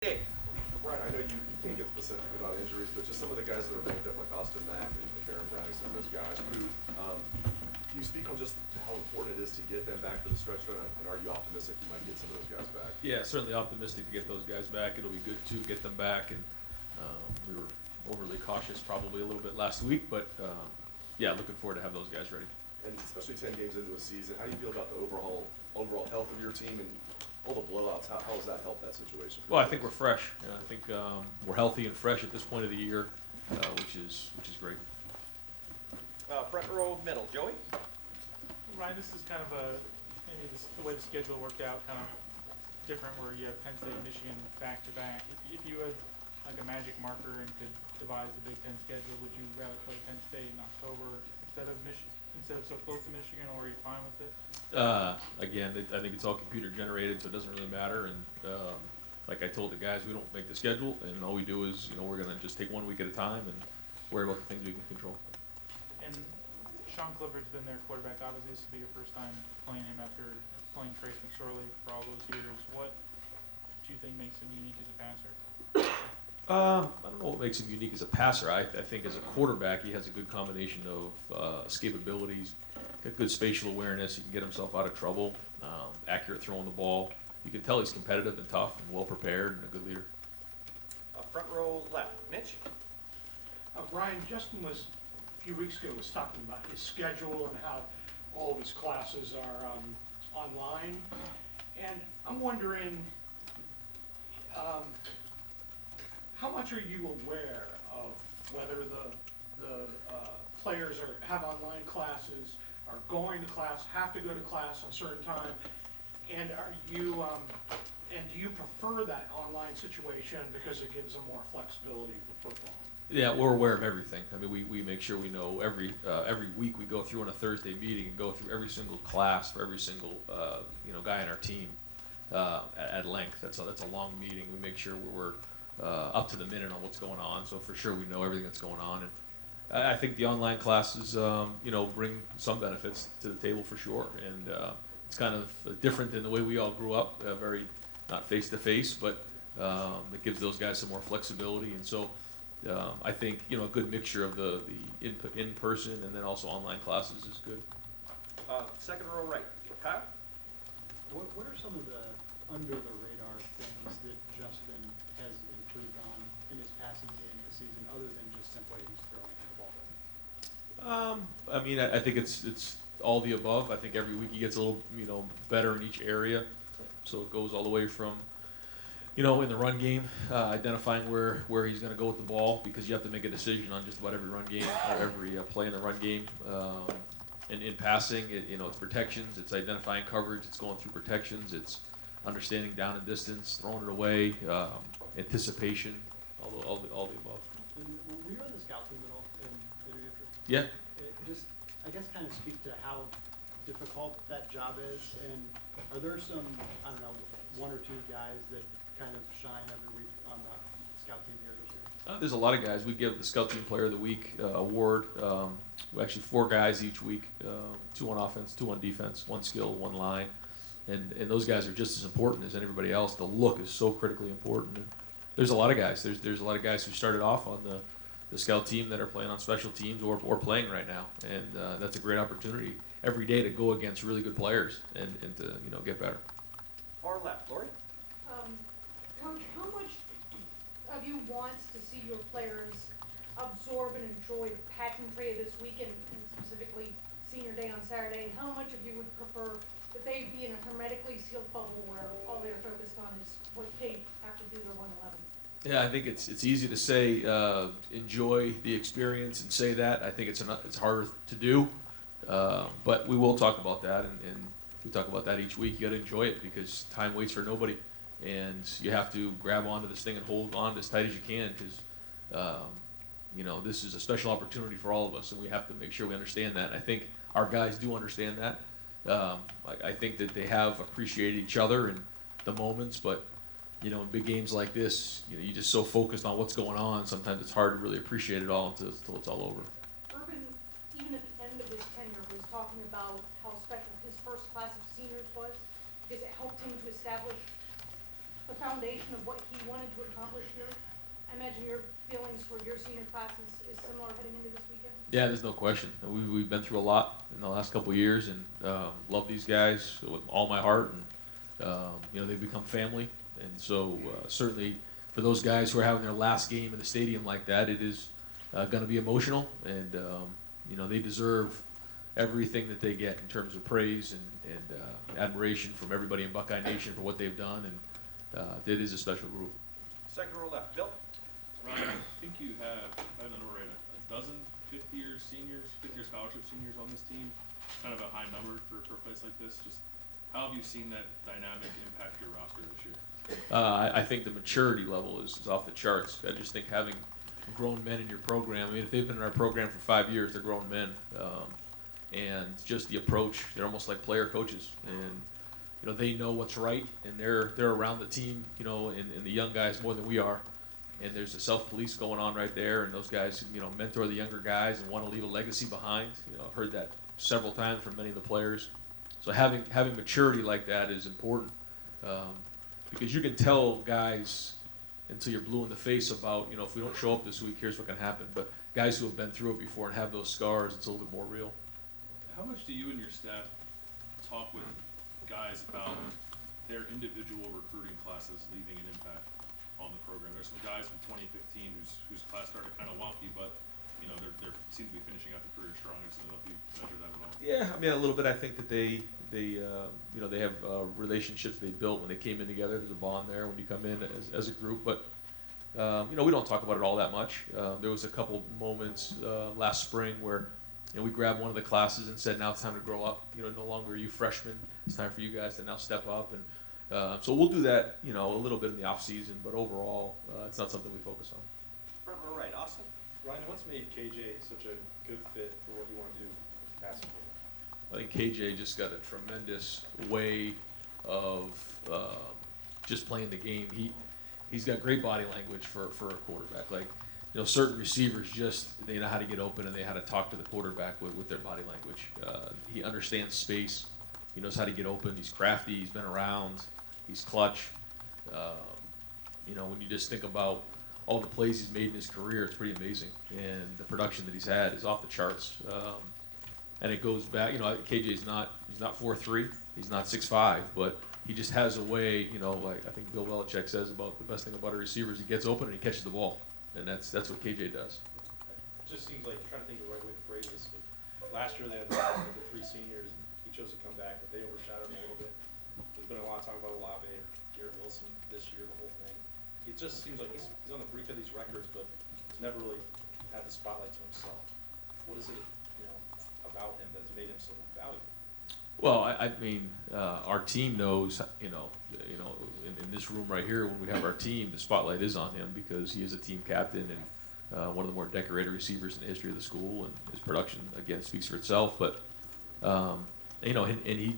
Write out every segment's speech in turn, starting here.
Dick. Right, I know you can't get specific about injuries, but just some of the guys that are ranked up like Austin Mack and Aaron Browning, some of those guys who, can you speak on just how important it is to get them back for the stretch run, and are you optimistic you might get some of those guys back? Yeah, certainly optimistic to get those guys back. It'll be good to get them back, and we were overly cautious probably a little bit last week, but yeah, looking forward to have those guys ready. And especially 10 games into a season, how do you feel about the overall health of your team and all the blowouts? How does that help that situation? Well, I think we're fresh. I think we're healthy and fresh at this point of the year, which is great. Front row middle, Joey. Ryan, this is kind of maybe the way the schedule worked out, kind of different, where you have Penn State and Michigan back to back. If you had like a magic marker and could devise the Big Ten schedule, would you rather play Penn State in October instead of so close to Michigan, or are you fine with it? Again, I think it's all computer generated, so it doesn't really matter. And like I told the guys, we don't make the schedule, and all we do is, we're going to just take 1 week at a time and worry about the things we can control. And Sean Clifford's been their quarterback. Obviously, this will be your first time playing him after playing Trace McSorley for all those years. What do you think makes him unique as a passer? I don't know what makes him unique as a passer. I think as a quarterback, he has a good combination of escapabilities, got good spatial awareness. He can get himself out of trouble, accurate throwing the ball. You can tell he's competitive and tough and well prepared and a good leader. Front row left, Mitch. Brian, Justin was, a few weeks ago, was talking about his schedule and how all of his classes are online. And I'm wondering, how much are you aware of whether the players have online classes, are going to class, have to go to class on a certain time, and do you prefer that online situation because it gives them more flexibility for football? Yeah, we're aware of everything. I mean, we make sure we know every week we go through on a Thursday meeting and go through every single class for every single guy on our team at length. That's a long meeting. We make sure we're up to the minute on what's going on. So for sure we know everything that's going on. And I think the online classes bring some benefits to the table for sure. And it's kind of different than the way we all grew up. Very not face to face, but it gives those guys some more flexibility. And so. I think a good mixture of the in person and then also online classes is good. Second row right, Kyle. What are some of the under the radar things that Justin has improved on in his passing game this season, other than just simply throwing the ball? I mean, I think it's all the above. I think every week he gets a little better in each area. So it goes all the way from in the run game, identifying where he's going to go with the ball, because you have to make a decision on just about every run game or every play in the run game. And in passing, it's protections, it's identifying coverage, it's going through protections, it's understanding down and distance, throwing it away, anticipation, all the above. And were you on the scout team at all in Iterative? Yeah. Just, I guess, kind of speak to how difficult that job is, and are there some, I don't know, one or two guys that kind of shine every week on the scout team here this year? There's a lot of guys. We give the Scout Team Player of the Week award. Actually 4 guys each week, 2 on offense, 2 on defense, 1 skill, 1 line. And those guys are just as important as anybody else. The look is so critically important. And there's a lot of guys. There's a lot of guys who started off on the scout team that are playing on special teams or playing right now. And that's a great opportunity every day to go against really good players and to get better. Far left, Lori. Coach, how much of you wants to see your players absorb and enjoy the Passion Tray this weekend, and specifically Senior Day on Saturday? And how much of you would prefer that they be in a hermetically sealed bubble where all they're focused on is what they have to do their 111? Yeah, I think it's easy to say enjoy the experience and say that. I think it's harder to do, but we will talk about that, and we talk about that each week. You got to enjoy it because time waits for nobody. And you have to grab onto this thing and hold on as tight as you can, because this is a special opportunity for all of us, and we have to make sure we understand that. And I think our guys do understand that. I think that they have appreciated each other and the moments, but in big games like this, you're just so focused on what's going on. Sometimes it's hard to really appreciate it all until it's all over. Urban, even at the end of his tenure, was talking about how special his first class of seniors was, because it helped him to establish a foundation of what he wanted to accomplish here? I imagine your feelings for your senior class is similar heading into this weekend? Yeah, there's no question. We've been through a lot in the last couple of years, and love these guys with all my heart. And you know, they've become family, and so certainly for those guys who are having their last game in the stadium like that, it is going to be emotional, and you know, they deserve everything that they get in terms of praise and admiration from everybody in Buckeye Nation for what they've done, and it is a special group. Second row left, Bill. Ryan, I think you have, I don't know, right, a dozen fifth-year scholarship seniors on this team. Kind of a high number for a place like this. Just how have you seen that dynamic impact your roster this year? I think the maturity level is off the charts. I just think having grown men in your program, I mean, if they've been in our program for 5 years, they're grown men. And just the approach, they're almost like player coaches. And, you know, they know what's right, and they're around the team, you know, and the young guys more than we are. And there's a self-police going on right there, and those guys, you know, mentor the younger guys and want to leave a legacy behind. You know, I've heard that several times from many of the players. So having maturity like that is important, because you can tell guys until you're blue in the face about, you know, if we don't show up this week, here's what can happen. But guys who have been through it before and have those scars, it's a little bit more real. How much do you and your staff talk with guys about their individual recruiting classes leaving an impact on the program? There's some guys from 2015 whose class started kind of wonky, but you know they seem to be finishing out the career strong. I don't know if you measure that at all. Yeah, I mean, a little bit. I think that they you know, they have relationships they built when they came in together. There's a bond there when you come in as a group. But you know, we don't talk about it all that much. There was a couple moments last spring where, you know, we grabbed one of the classes and said, now it's time to grow up. You know, no longer are you freshmen. It's time for you guys to now step up. And so we'll do that, you know, a little bit in the off season. But overall, it's not something we focus on. Front row right, Austin. Ryan, what's made KJ such a good fit for what you want to do passing game? I think KJ just got a tremendous way of just playing the game. He's got great body language for a quarterback. Like, you know, certain receivers they know how to get open and they know how to talk to the quarterback with their body language. He understands space. He knows how to get open. He's crafty. He's been around. He's clutch. You know, when you just think about all the plays he's made in his career, it's pretty amazing. And the production that he's had is off the charts. And it goes back, you know, KJ's he's not 4'3", he's not 6'5", but he just has a way, you know, like I think Bill Belichick says about the best thing about a receiver is he gets open and he catches the ball. And that's what KJ does. It just seems like, trying to think of the right way to phrase this. Last year they had the 3 seniors, and he chose to come back, but they overshadowed him a little bit. There's been a lot of talk about Olave or Garrett Wilson this year, the whole thing. It just seems like he's on the brink of these records, but he's never really had the spotlight to himself. What is it, you know, about him that's made him so valuable? Well, I mean, our team knows, you know, in this room right here, when we have our team, the spotlight is on him because he is a team captain and one of the more decorated receivers in the history of the school, and his production again speaks for itself. But you know, and he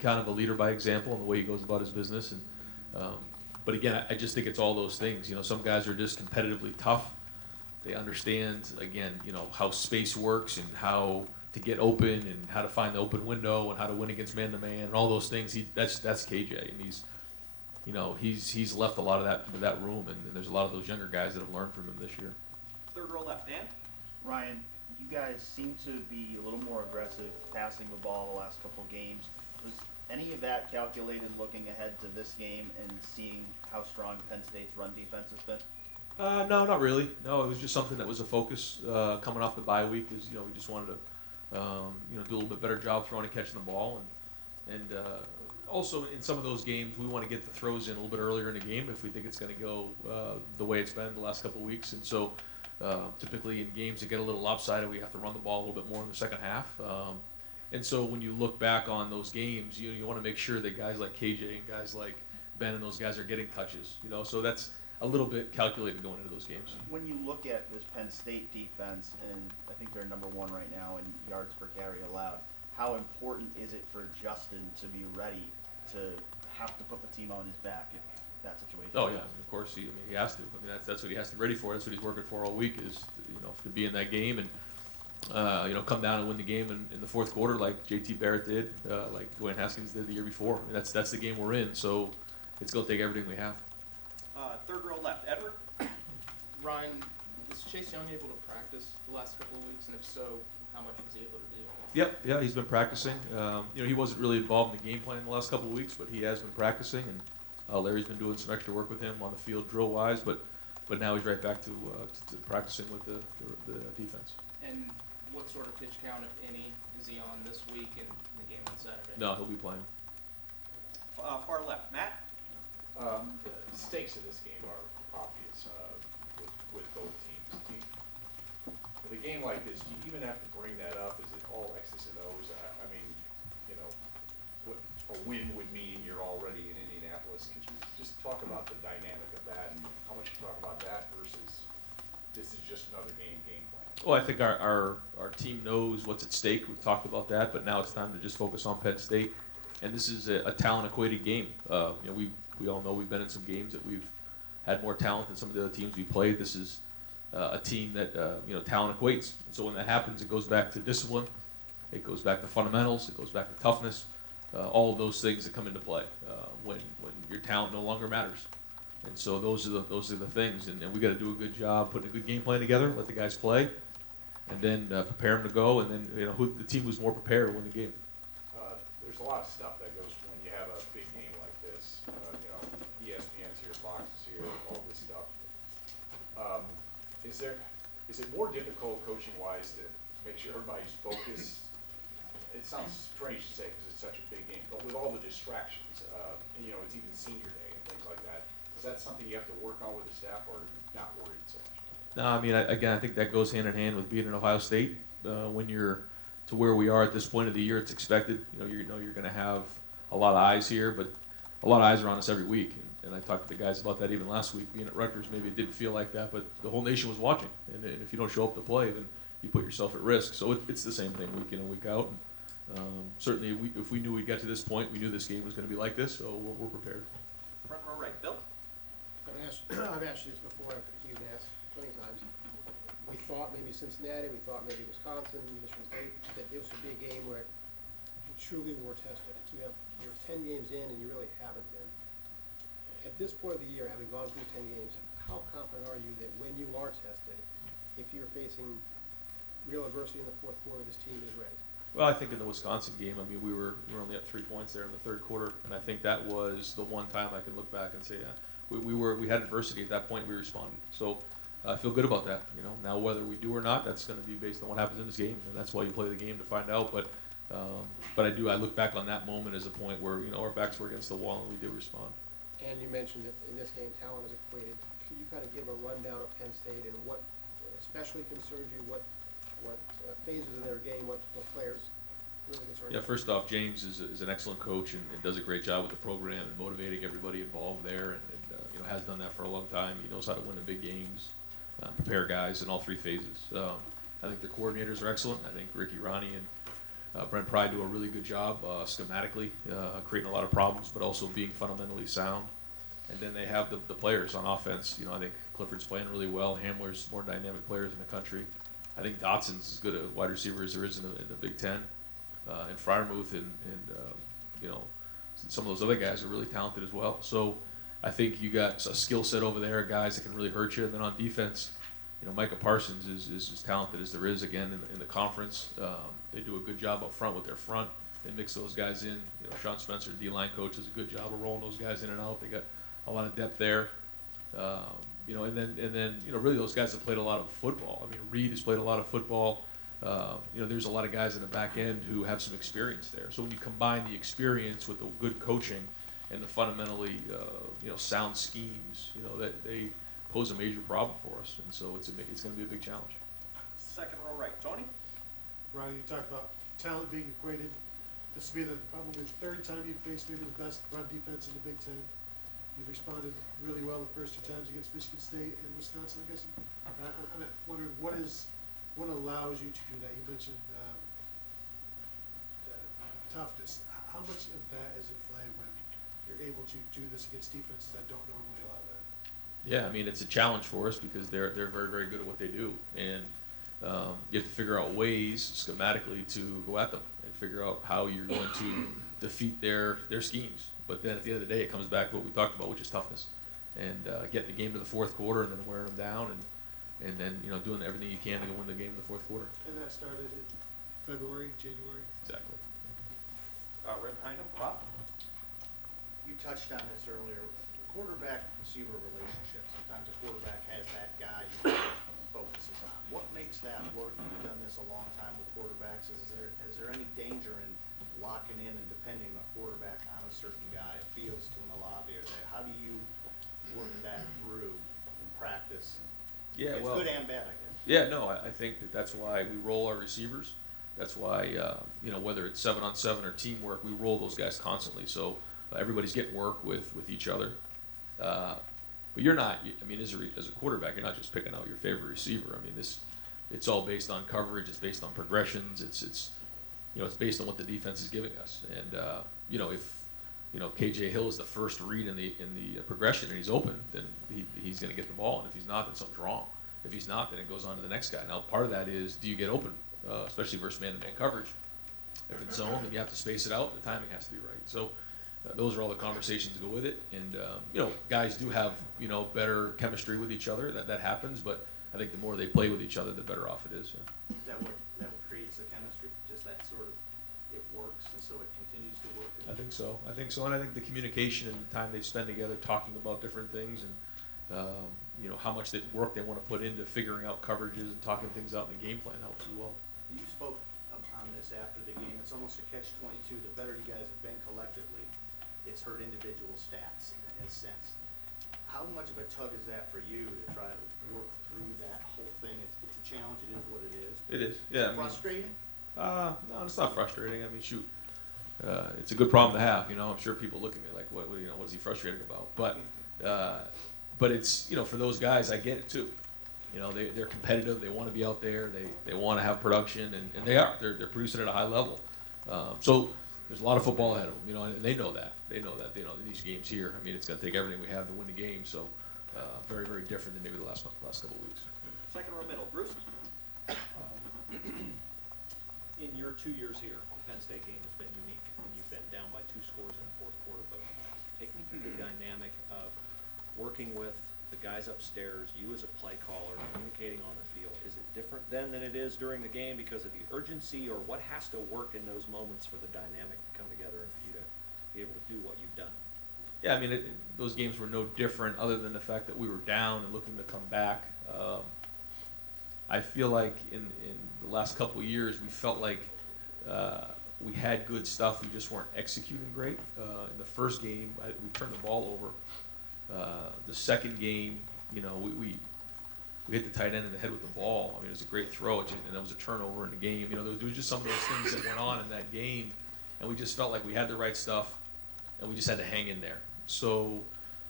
kind of a leader by example in the way he goes about his business. And but again, I just think it's all those things. You know, some guys are just competitively tough. They understand, again, you know, how space works and how to get open and how to find the open window and how to win against man-to-man and all those things. That's KJ, and he's left a lot of that room, and there's a lot of those younger guys that have learned from him this year. Third row left, Dan. Ryan, you guys seem to be a little more aggressive passing the ball the last couple games. Was any of that calculated looking ahead to this game and seeing how strong Penn State's run defense has been? No, not really. No, it was just something that was a focus coming off the bye week. Is, you know, we just wanted to do a little bit better job throwing and catching the ball, and also in some of those games we want to get the throws in a little bit earlier in the game if we think it's going to go the way it's been the last couple of weeks. And so typically in games that get a little lopsided, we have to run the ball a little bit more in the second half. And so when you look back on those games, you want to make sure that guys like KJ and guys like Ben and those guys are getting touches. You know, so that's a little bit calculated going into those games. When you look at this Penn State defense, and I think they're number 1 right now in yards per carry allowed, how important is it for Justin to be ready to have to put the team on his back if that situation Oh yeah, happens? of course he has to. I mean that's what he has to be ready for. That's what he's working for all week is to be in that game and come down and win the game in the fourth quarter like JT Barrett did, like Dwayne Haskins did the year before. And that's the game we're in. So it's going to take everything we have. Third row left, Edward. Ryan, was Chase Young able to practice the last couple of weeks, and if so, how much was he able to do? Yep, yeah, he's been practicing. He wasn't really involved in the game plan the last couple of weeks, but he has been practicing, and Larry's been doing some extra work with him on the field drill-wise, but now he's right back to practicing with the defense. And what sort of pitch count, if any, is he on this week and in the game on Saturday? No, he'll be playing. Far left, Matt. The stakes of this game are obvious with both teams. With a game like this, do you even have to bring that up? Is it all X's and O's? I mean, what a win would mean, you're already in Indianapolis. Could you just talk about the dynamic of that and how much you talk about that versus this is just another game plan? Well, I think our team knows what's at stake. We've talked about that, but now it's time to just focus on Penn State. And this is a talent-equated game. We all know we've been in some games that we've had more talent than some of the other teams we played. This is a team that talent equates. So when that happens, it goes back to discipline, it goes back to fundamentals, it goes back to toughness, all of those things that come into play when your talent no longer matters. And so those are the things, and we got to do a good job putting a good game plan together, let the guys play, and then prepare them to go, and then the team who's more prepared will win the game. There's a lot of stuff that goes when you have a big game like this. ESPN's here, Fox is here, all this stuff. Is it more difficult coaching-wise to make sure everybody's focused? It sounds strange to say because it's such a big game, but with all the distractions, it's even senior day and things like that. Is that something you have to work on with the staff, or are you not worried so much? No, I mean, I think that goes hand in hand with being in Ohio State. When you're to where we are at this point of the year, it's expected. You're going to have a lot of eyes here, but a lot of eyes are on us every week. And I talked to the guys about that even last week. Being at Rutgers, maybe it didn't feel like that, but the whole nation was watching. And if you don't show up to play, then you put yourself at risk. So it's the same thing week in and week out. Certainly, if we knew we'd get to this point, we knew this game was going to be like this, so we're prepared. Front row right, Bill. I've asked you this before, you've asked plenty of times. We thought maybe Cincinnati, we thought maybe Wisconsin, Michigan State, that this would be a game where you truly were tested. You're 10 games in and you really haven't been. At this point of the year, having gone through 10 games, how confident are you that when you are tested, if you're facing real adversity in the fourth quarter, this team is ready? Well, I think in the Wisconsin game, I mean, we were only up 3 points there in the third quarter, and I think that was the one time I can look back and say, yeah, we had adversity at that point. We responded. So I feel good about that. Now whether we do or not, that's going to be based on what happens in this game, and that's why you play the game to find out. But I look back on that moment as a point where our backs were against the wall and we did respond. And you mentioned that in this game, talent is equated. Could you kind of give a rundown of Penn State and what especially concerns you? What phases of their game? What players really concern you? Yeah, first off, James is an excellent coach and does a great job with the program and motivating everybody involved there, and has done that for a long time. He knows how to win in big games, prepare guys in all 3 phases. I think the coordinators are excellent. I think Ricky, Ronnie, and Brent Pry do a really good job schematically, creating a lot of problems, but also being fundamentally sound. And then they have the players on offense. I think Clifford's playing really well. Hamler's more dynamic players in the country. I think Dotson's as good a wide receiver as there is in the Big Ten. And Freiermuth and some of those other guys are really talented as well. So I think you got a skill set over there, guys that can really hurt you. And then on defense, Micah Parsons is as talented as there is again in the conference. They do a good job up front with their front. They mix those guys in. Sean Spencer, D-line coach, does a good job of rolling those guys in and out. They got a lot of depth there. And then really those guys have played a lot of football. I mean, Reed has played a lot of football. There's a lot of guys in the back end who have some experience there. So when you combine the experience with the good coaching and the fundamentally sound schemes, that they pose a major problem for us. And so it's going to be a big challenge. Second row right, Tony. Ryan, you talked about talent being equated. This will be probably the 3rd time you've faced maybe the best run defense in the Big Ten. You've responded really well the first 2 times against Michigan State and Wisconsin, I guess. I'm wondering what allows you to do that? You mentioned toughness. How much of that is at play when you're able to do this against defenses that don't normally allow that? Yeah, I mean, it's a challenge for us because they're very, very good at what they do. And you have to figure out ways schematically to go at them and figure out how you're going to defeat their schemes. But then at the end of the day, it comes back to what we talked about, which is toughness, and getting the game to the fourth quarter and then wearing them down, and then doing everything you can to go win the game in the fourth quarter. And that started in February, January. Exactly. Right behind him, Rob? You touched on this earlier, quarterback-receiver relationship. Sometimes a quarterback has that guy he focuses on. What makes that work? You've done this a long time with quarterbacks. Is there any danger in locking in and depending a quarterback on a certain guy, feels to in the lobby or that? How do you work that through in practice? Yeah, It's well, good and bad, I guess. yeah, no, I think that's why we roll our receivers. That's why, whether it's 7-on-7 or teamwork, we roll those guys constantly. So everybody's getting work with each other. But you're not, as a quarterback, you're not just picking out your favorite receiver. It's all based on coverage. It's based on progressions. It's based on what the defense is giving us. And if KJ Hill is the first read in the progression and he's open, then he's going to get the ball. And if he's not, then something's wrong. If he's not, then it goes on to the next guy. Now, part of that is, do you get open, especially versus man-to-man coverage? If it's zone, then you have to space it out. The timing has to be right. So those are all the conversations that go with it. And guys do have better chemistry with each other. That happens. But I think the more they play with each other, the better off it is. Is that what creates the chemistry? Just that sort of, it works and so it continues to work? I think so. And I think the communication and the time they spend together talking about different things and how much work they want to put into figuring out coverages and talking things out in the game plan helps as well. You spoke on this after the game. It's almost a catch-22. The better you guys have been collectively, it's hurt individual stats in a sense. How much of a tug is that for you to try to work through that whole thing? It's a challenge. It is what it is. It is. Yeah. Frustrating? No, it's not frustrating. Shoot, it's a good problem to have. I'm sure people look at me like, what is he frustrated about? But it's, for those guys, I get it too. They're competitive. They want to be out there. They want to have production, and they are. They're producing at a high level. So there's a lot of football ahead of them. And they know that. They know that. These games here. It's going to take everything we have to win the game. So very, very different than maybe the last couple of weeks. Second row middle, Bruce? In your 2 years here, the Penn State game has been unique, and you've been down by 2 scores in the fourth quarter both times. Take me through the dynamic of working with the guys upstairs, you as a play caller, communicating on the field. Is it different then than it is during the game because of the urgency, or what has to work in those moments for the dynamic to come together and for you to be able to do what you've done? Yeah, those games were no different other than the fact that we were down and looking to come back. I feel like in the last couple of years, we felt like we had good stuff. We just weren't executing great. In the first game, we turned the ball over. The second game, we hit the tight end in the head with the ball. It was a great throw, and it was a turnover in the game. There was just some of those things that went on in that game, and we just felt like we had the right stuff, and we just had to hang in there. So,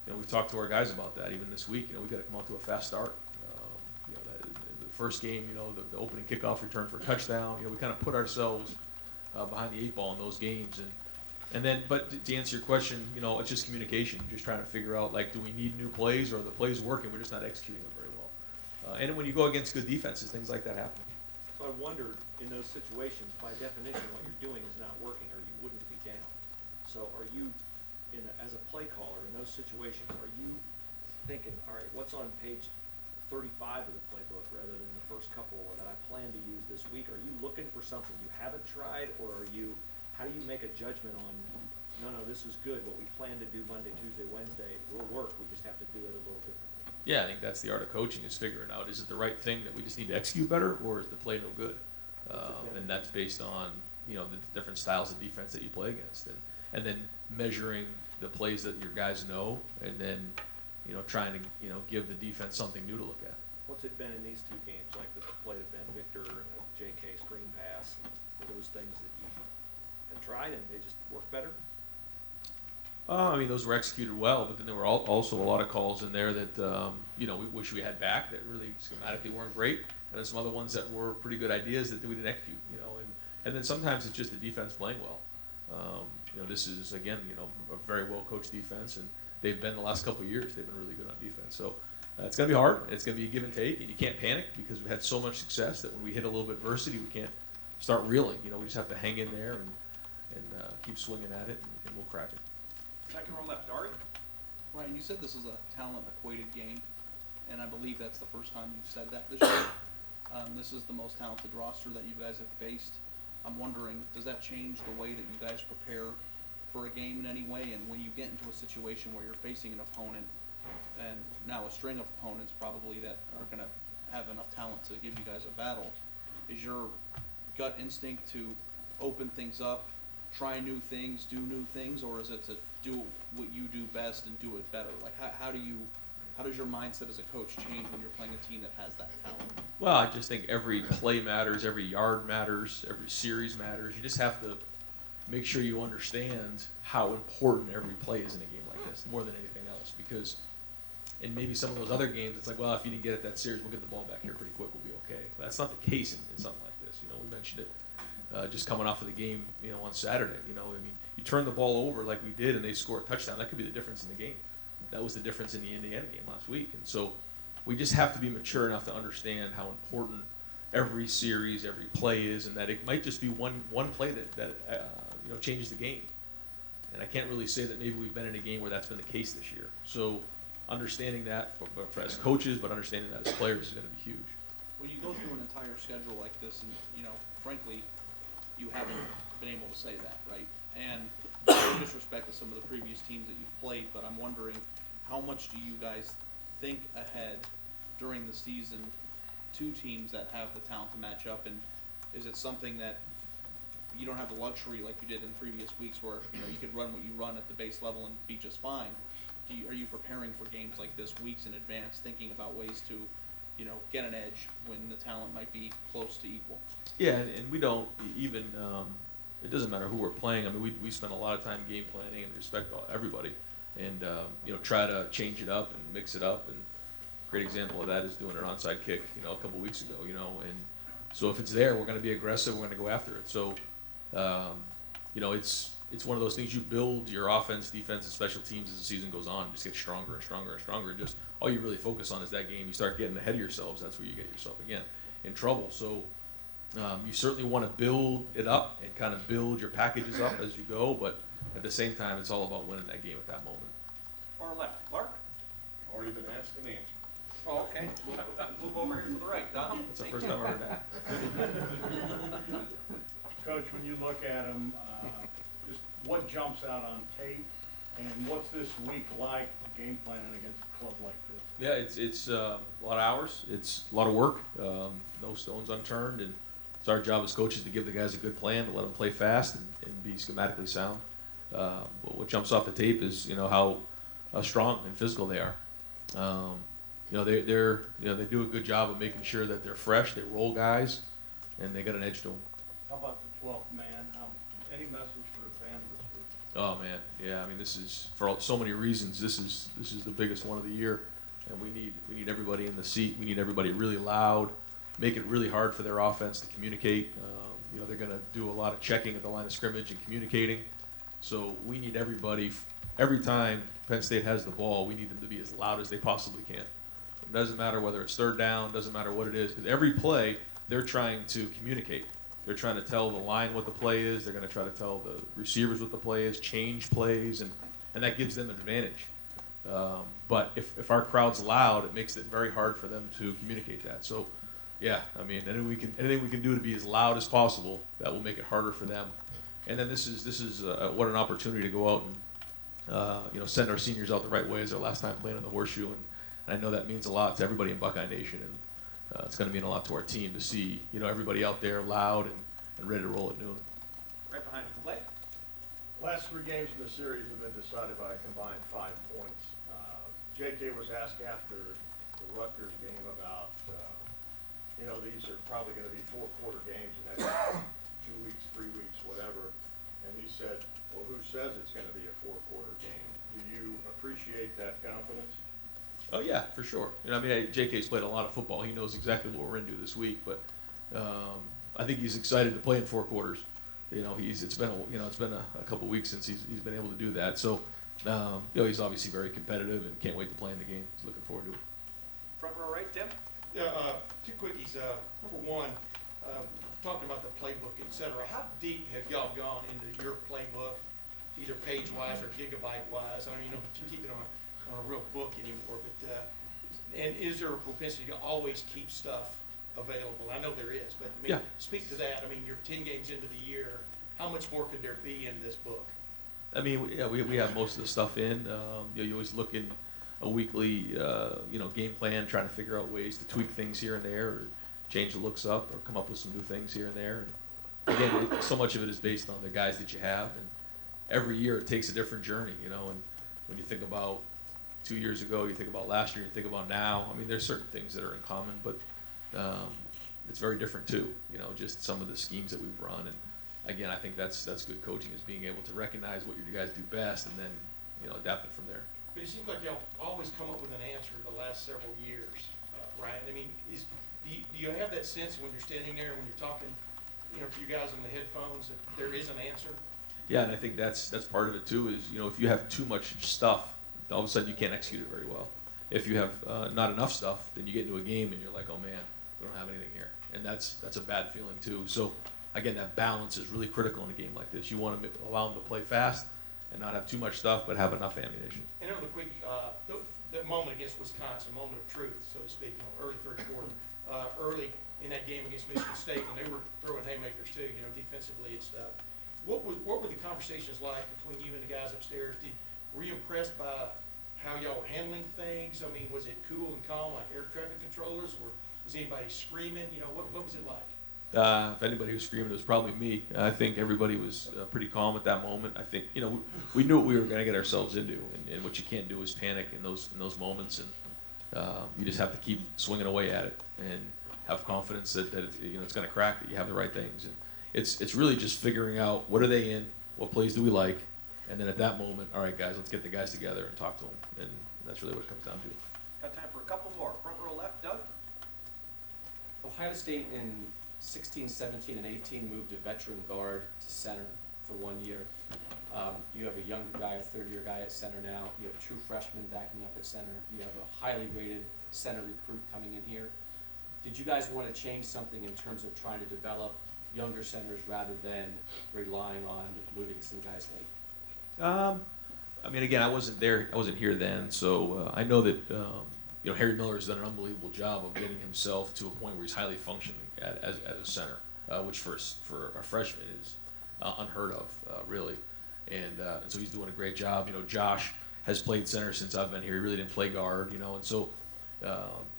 we've talked to our guys about that even this week. We got to come out to a fast start. The first game, the opening kickoff return for a touchdown. We kind of put ourselves behind the 8 ball in those games, and then, but to answer your question, it's just communication. Just trying to figure out, do we need new plays, or are the plays working? We're just not executing them very well. And when you go against good defenses, things like that happen. So I wondered, in those situations, by definition, what you're doing is not working, or you wouldn't be down. So are you, as a play caller, in those situations, are you thinking, all right, what's on page 35 of the playbook rather than the first couple that I plan to use this week? Are you looking for something you haven't tried, or how do you make a judgment on, no, this was good, what we plan to do Monday, Tuesday, Wednesday will work, we just have to do it a little differently? Yeah, I think that's the art of coaching, is figuring out, is it the right thing that we just need to execute better, or is the play no good? And that's based on, the different styles of defense that you play against, and then measuring the plays that your guys know, and then, trying to, give the defense something new to look at. What's it been in these 2 games, like the play of Ben Victor and the JK screen pass? Were those things that you had tried and they just worked better? Those were executed well, but then there were also a lot of calls in there that, we wish we had back, that really schematically weren't great, and then some other ones that were pretty good ideas that we didn't execute, and then sometimes it's just the defense playing well. This is, again, a very well-coached defense, and they've been the last couple of years, they've been really good on defense. So it's going to be hard. It's going to be a give and take, and you can't panic because we've had so much success that when we hit a little bit of adversity, we can't start reeling. We just have to hang in there and keep swinging at it, and we'll crack it. Second row left, Ari. Ryan, you said this is a talent-equated game, and I believe that's the first time you've said that this year. This is the most talented roster that you guys have faced. I'm wondering, does that change the way that you guys prepare for a game in any way? And when you get into a situation where you're facing an opponent, and now a string of opponents probably that are going to have enough talent to give you guys a battle, is your gut instinct to open things up, try new things, do new things, or is it to do what you do best and do it better? Like, how does your mindset as a coach change when you're playing a team that has that talent? Well, I just think every play matters, every yard matters, every series matters. You just have to make sure you understand how important every play is in a game like this, more than anything else. Because in maybe some of those other games, it's like, well, if you didn't get it that series, we'll get the ball back here pretty quick, we'll be okay. But that's not the case in something like this. You know, we mentioned it just coming off of the game, you know, on Saturday. You know, I mean, you turn the ball over like we did and they score a touchdown, that could be the difference in the game. That was the difference in the Indiana game last week. And so we just have to be mature enough to understand how important every series, every play is, and that it might just be one play that you know, changes the game. And I can't really say that maybe we've been in a game where that's been the case this year. So understanding that as coaches, but understanding that as players is going to be huge. When you go through an entire schedule like this, and, you know, frankly, you haven't been able to say that, right? And no disrespect to some of the previous teams that you've played, but I'm wondering, how much do you guys think ahead during the season to teams that have the talent to match up? And is it something that you don't have the luxury like you did in previous weeks where, you know, you could run what you run at the base level and be just fine? Are you preparing for games like this weeks in advance, thinking about ways to, you know, get an edge when the talent might be close to equal? Yeah, and we don't even, it doesn't matter who we're playing. I mean, we spend a lot of time game planning and respect everybody, and you know, try to change it up and mix it up. And a great example of that is doing an onside kick, you know, a couple weeks ago, you know. And so if it's there, we're going to be aggressive. We're going to go after it. So, you know, it's one of those things. You build your offense, defense, and special teams as the season goes on. Just get stronger and stronger and stronger. And just all you really focus on is that game. You start getting ahead of yourselves. That's where you get yourself again in trouble. So you certainly want to build it up and kind of build your packages up as you go. But at the same time, it's all about winning that game at that moment. Far left, Clark. Already been asked and answered. Oh, okay. Move over here to the right, Don. That's the first time I heard that. Coach, when you look at them, just what jumps out on tape, and what's this week like game planning against a club like this? Yeah, it's a lot of hours. It's a lot of work. No stones unturned, and it's our job as coaches to give the guys a good plan, to let them play fast and be schematically sound. But what jumps off the tape is, you know, how strong and physical they are. You know, they do a good job of making sure that they're fresh. They roll guys, and they got an edge to them. How about the 12th man? Any message for the fans this week? Oh man, yeah. I mean, this is for so many reasons. This is the biggest one of the year, and we need everybody in the seat. We need everybody really loud. Make it really hard for their offense to communicate. You know, they're going to do a lot of checking at the line of scrimmage and communicating. So we need everybody. Every time Penn State has the ball, we need them to be as loud as they possibly can. It doesn't matter whether it's third down, doesn't matter what it is, because every play they're trying to communicate. They're trying to tell the line what the play is. They're going to try to tell the receivers what the play is, change plays, and that gives them an advantage. But if our crowd's loud, it makes it very hard for them to communicate that. So, yeah, I mean, anything we can do to be as loud as possible, that will make it harder for them. And then this is what an opportunity to go out and you know, send our seniors out the right way. It's their last time playing in the Horseshoe, and I know that means a lot to everybody in Buckeye Nation, and it's going to mean a lot to our team to see, you know, everybody out there loud and ready to roll at noon. Right behind him, Clay. Last 3 games in the series have been decided by a combined 5 points. JK was asked after the Rutgers game about, you know, these are probably going to be 4-quarter games in the next 2 weeks, 3 weeks, whatever. And he said, well, who says it's going to be a 4-quarter game? Do you appreciate that confidence? Oh yeah, for sure. You know, I mean, JK's played a lot of football. He knows exactly what we're into this week. But I think he's excited to play in 4 quarters. You know, it's been a couple weeks since he's been able to do that. So you know, he's obviously very competitive and can't wait to play in the game. He's looking forward to it. Front row right, Tim. Yeah, 2 quickies. Number one, talking about the playbook, et cetera. How deep have y'all gone into your playbook either page-wise or gigabyte-wise. I don't even know if you keep it on a real book anymore, but, and is there a propensity to always keep stuff available? I know there is, but I mean, Yeah. speak to that. I mean, you're 10 games into the year. How much more could there be in this book? I mean, yeah, we have most of the stuff in. You know, you always look in a weekly, you know, game plan, trying to figure out ways to tweak things here and there, or change the looks up, or come up with some new things here and there. And again, so much of it is based on the guys that you have, and every year it takes a different journey, you know. And when you think about 2 years ago, you think about last year, you think about now. I mean, there's certain things that are in common, but it's very different too. You know, just some of the schemes that we've run. And again, I think that's good coaching, is being able to recognize what your guys do best, and then, you know, adapt it from there. But it seems like y'all always come up with an answer the last several years, Ryan. I mean, do you have that sense when you're standing there, when you're talking, you know, to you guys on the headphones, that there is an answer? Yeah, and I think that's part of it too, is, you know, if you have too much stuff, all of a sudden you can't execute it very well. If you have not enough stuff, then you get into a game and you're like, oh man, we don't have anything here. And that's a bad feeling too. So again, that balance is really critical in a game like this. You want to allow them to play fast and not have too much stuff, but have enough ammunition. And on the quick, the moment against Wisconsin, moment of truth, so to speak, you know, early third quarter, early in that game against Michigan State, when they were throwing haymakers too, you know, defensively and stuff. What were the conversations like between you and the guys upstairs? Were you impressed by how y'all were handling things? I mean, was it cool and calm like air traffic controllers, or was anybody screaming? You know, what was it like? If anybody was screaming, it was probably me. I think everybody was pretty calm at that moment. I think, you know, we knew what we were going to get ourselves into, and what you can't do is panic in those moments, and you just have to keep swinging away at it and have confidence that you know, it's going to crack, that you have the right things. And it's really just figuring out what are they in, what plays do we like, and then at that moment, all right, guys, let's get the guys together and talk to them, and that's really what it comes down to. Got time for a couple more. Front row left, Doug? Ohio State in 16, 17, and 18 moved a veteran guard to center for 1 year. You have a younger guy, a third-year guy at center now. You have a true freshman backing up at center. You have a highly rated center recruit coming in here. Did you guys want to change something in terms of trying to develop younger centers rather than relying on moving some guys late? I mean, again, I wasn't there, I wasn't here then, so I know that you know, Harry Miller has done an unbelievable job of getting himself to a point where he's highly functioning as a center, which for a freshman is unheard of, really. And so he's doing a great job. You know, Josh has played center since I've been here. He really didn't play guard, you know, and so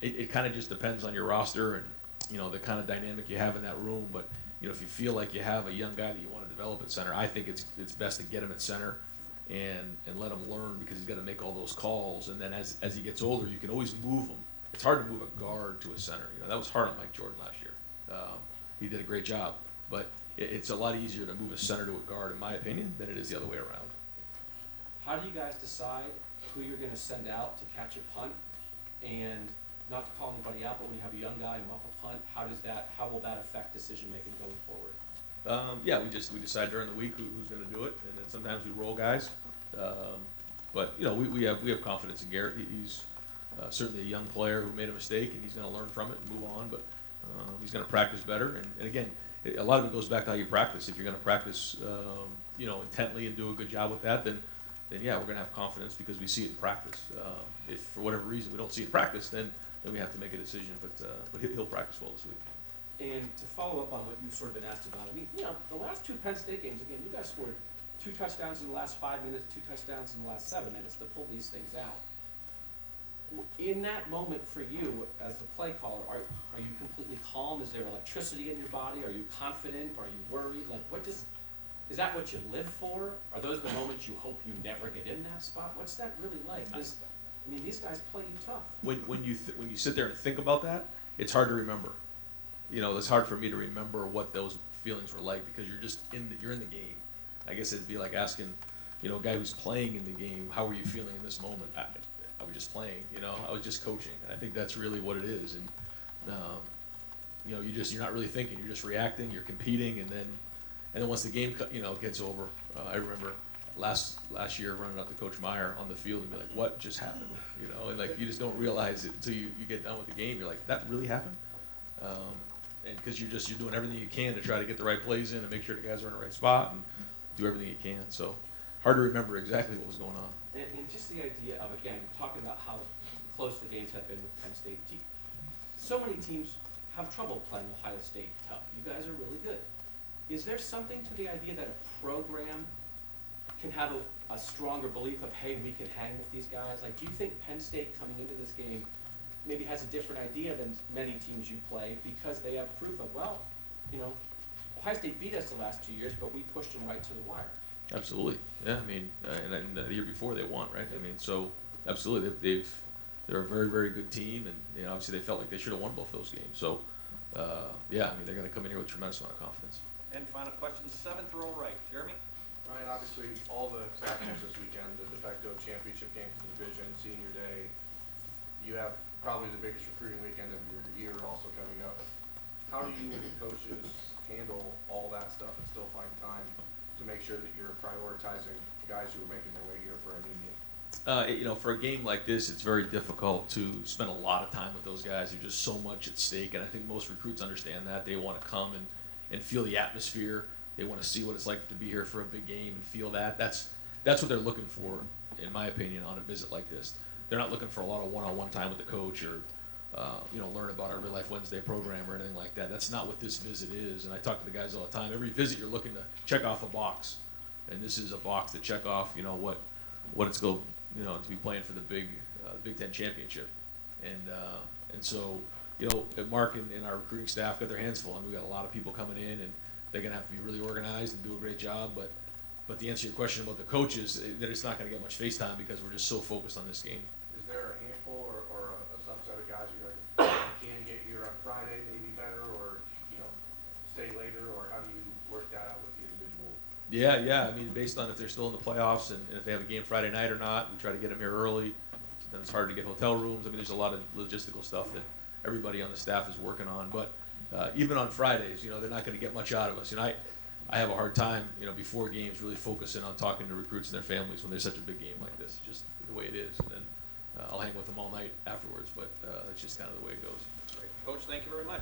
it kind of just depends on your roster and, you know, the kind of dynamic you have in that room. But, you know, if you feel like you have a young guy that you want to develop at center, I think it's best to get him at center and let him learn, because he's got to make all those calls. And then as he gets older, you can always move him. It's hard to move a guard to a center. You know, that was hard on Mike Jordan last year. He did a great job, but it's a lot easier to move a center to a guard, in my opinion, than it is the other way around. How do you guys decide who you're going to send out to catch a punt? And not to call anybody out, but when you have a young guy muff a punt, how will that affect decision making going forward? Yeah, we decide during the week who's going to do it, and then sometimes we roll guys. But you know, we have confidence in Garrett. He's certainly a young player who made a mistake, and he's going to learn from it and move on. But he's going to practice better. And again, a lot of it goes back to how you practice. If you're going to practice, you know, intently and do a good job with that, then yeah, we're going to have confidence because we see it in practice. If for whatever reason we don't see it in practice, then we have to make a decision. But he'll practice well this week. And to follow up on what you've sort of been asked about, I mean, you know, the last two Penn State games, again, you guys scored 2 touchdowns in the last 5 minutes, 2 touchdowns in the last 7 minutes to pull these things out. In that moment for you, as the play caller, are you completely calm? Is there electricity in your body? Are you confident? Are you worried? Like, is that what you live for? Are those the moments you hope you never get in that spot? What's that really like? I mean, these guys play you tough. When you sit there and think about that, it's hard to remember. You know, it's hard for me to remember what those feelings were like, because you're in the game. I guess it'd be like asking, you know, a guy who's playing in the game, how were you feeling in this moment? I was just playing, you know, I was just coaching. And I think that's really what it is. And you know, you're not really thinking, you're just reacting, you're competing, and then once the game gets over, I remember last year running up to Coach Meyer on the field and be like, what just happened? You know, and like you just don't realize it until you get done with the game. You're like, that really happened? And because you're doing everything you can to try to get the right plays in and make sure the guys are in the right spot and do everything you can. So hard to remember exactly what was going on. And just the idea of, again, talking about how close the games have been with Penn State. So many teams have trouble playing Ohio State tough. You guys are really good. Is there something to the idea that a program can have a stronger belief of, hey, we can hang with these guys? Like, do you think Penn State coming into this game maybe has a different idea than many teams you play because they have proof of, well, you know, Ohio State beat us the last 2 years, but we pushed them right to the wire. Absolutely, yeah. I mean, and the year before they won, right? I mean, so absolutely, they're a very, very good team, and you know, obviously they felt like they should have won both those games. So, yeah, I mean, they're going to come in here with a tremendous amount of confidence. And final question, 7th row right, Jeremy? Ryan, obviously, all the factors this weekend, the de facto championship game for the division, senior day, you have probably the biggest recruiting weekend of your year also coming up. How do you and the coaches handle all that stuff and still find time to make sure that you're prioritizing guys who are making their way here for a new game? You know, for a game like this, it's very difficult to spend a lot of time with those guys. There's just so much at stake, and I think most recruits understand that. They want to come and feel the atmosphere. They want to see what it's like to be here for a big game and feel that. That's what they're looking for, in my opinion, on a visit like this. They're not looking for a lot of one-on-one time with the coach or, you know, learn about our Real Life Wednesday program or anything like that. That's not what this visit is. And I talk to the guys all the time. Every visit, you're looking to check off a box, and this is a box to check off. You know what it's going, you know, to be playing for the Big Ten championship, and so, you know, Mark and our recruiting staff got their hands full, and we got a lot of people coming in, and they're gonna have to be really organized and do a great job. But to answer your question about the coaches, that it's not gonna get much face time because we're just so focused on this game. Is there a handful or a subset of guys who can get here on Friday, maybe better, or, you know, stay later, or how do you work that out with the individual? Yeah. I mean, based on if they're still in the playoffs and if they have a game Friday night or not, we try to get them here early. Then it's hard to get hotel rooms. I mean, there's a lot of logistical stuff that everybody on the staff is working on. But even on Fridays, you know, they're not going to get much out of us. You know, I have a hard time, you know, before games really focusing on talking to recruits and their families when there's such a big game like this. Just the way it is. And then I'll hang with them all night afterwards. But that's just kind of the way it goes. Great. Coach, thank you very much.